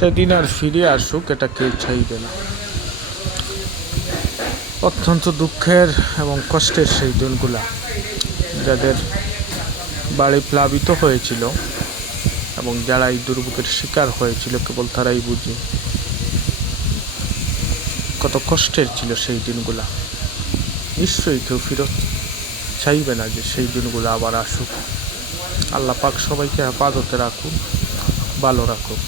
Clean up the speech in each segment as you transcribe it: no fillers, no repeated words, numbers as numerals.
সেদিন আর ফিরে আসুক এটা কেউ চাইবে না। অত্যন্ত দুঃখের এবং কষ্টের সেই দিনগুলা, যাদের বাড়ি প্লাবিত হয়েছিল এবং যারা এই দুর্ভোগের শিকার হয়েছিল কেবল তারাই বুঝে কত কষ্টের ছিল সেই দিনগুলা। নিশ্চয়ই কেউ ফিরত চাইবে না যে সেই দিনগুলো আবার আসুক। আল্লাহ পাক সবাইকে হেফাজতে রাখুন, ভালো রাখুন।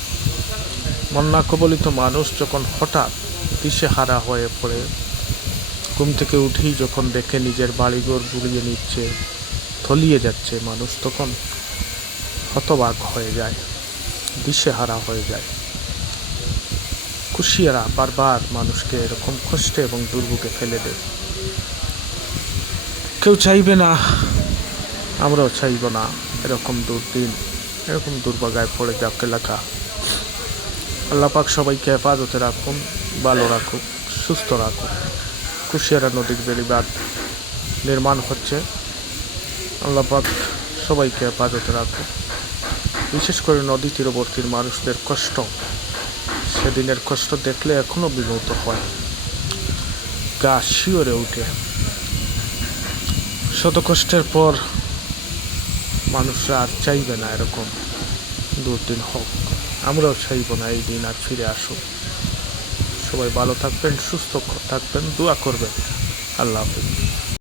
বন্যা কবলিত মানুষ যখন হঠাৎ দিশেহারা হয়ে পড়ে, ঘুম থেকে উঠেই যখন দেখে নিজের বাড়িঘর গুড়িয়ে নিচ্ছে, তলিয়ে যাচ্ছে, মানুষ তখন হতবাক হয়ে যায়, দিশেহারা হয়ে যায়। কুশিয়ারা বারবার মানুষকে এরকম কষ্টে এবং দুর্ভোগে ফেলে দেয়। কেউ চাইবে না, আমরাও চাইব না এরকম দুর্দিন, এরকম দুর্ভাগায় পড়ে যাক এলাকা। আল্লাহ পাক সবাইকে হেফাজতে রাখুন, ভালো রাখুক, সুস্থ রাখুন। কুশিয়ারা নদীর বেড়িবাঁধ নির্মাণ হচ্ছে, আল্লাহ পাক সবাইকে হেফাজতে রাখুন। বিশেষ করে নদী তীরবর্তী মানুষদের কষ্ট, সেদিনের কষ্ট দেখলে এখনো বিমূর্ত হয়, গা শিওরে উঠে। শত কষ্টের পর মানুষরা আর চাইবে না এরকম দুর্দিন হোক। আমরাও চাইব না এই দিন আর ফিরে আসুক। সবাই ভালো থাকবেন, সুস্থ থাকবেন, দোয়া করবেন। আল্লাহ হাফেজ।